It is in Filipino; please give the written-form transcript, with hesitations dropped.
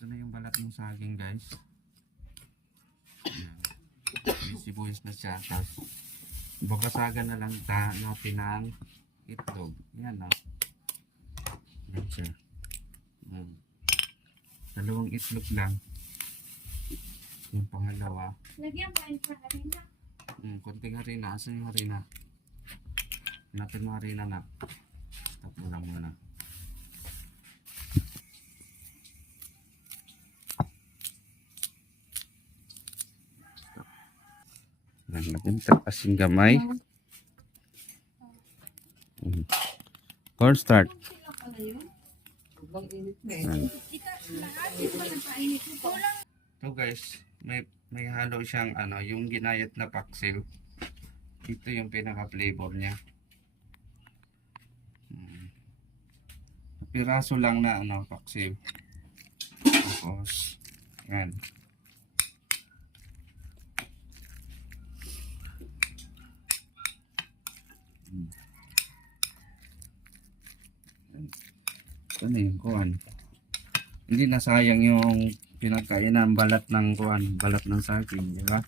Ito na yung balat ng saging, guys. Ayan. May sibuyas na siya. Tapos, bakasagan na lang natin ng itlog. Yan na. Yan siya. Dalawang itlog lang. Yung pangalawa. Lagyan pa yung harina. Konting harina. Asan yung harina? Natin yung harina na. Stop mo lang muna. Lagyan kasing gamay. Cornstarch. So guys, may halo siyang yung ginayat na paksiw. Ito yung pinaka flavor niya. Piraso lang na paksiw. Tapos yan. Ito na yung kuwan. Hindi nasayang yung pinagkainan balat ng kuwan, balat ng saging, di ba?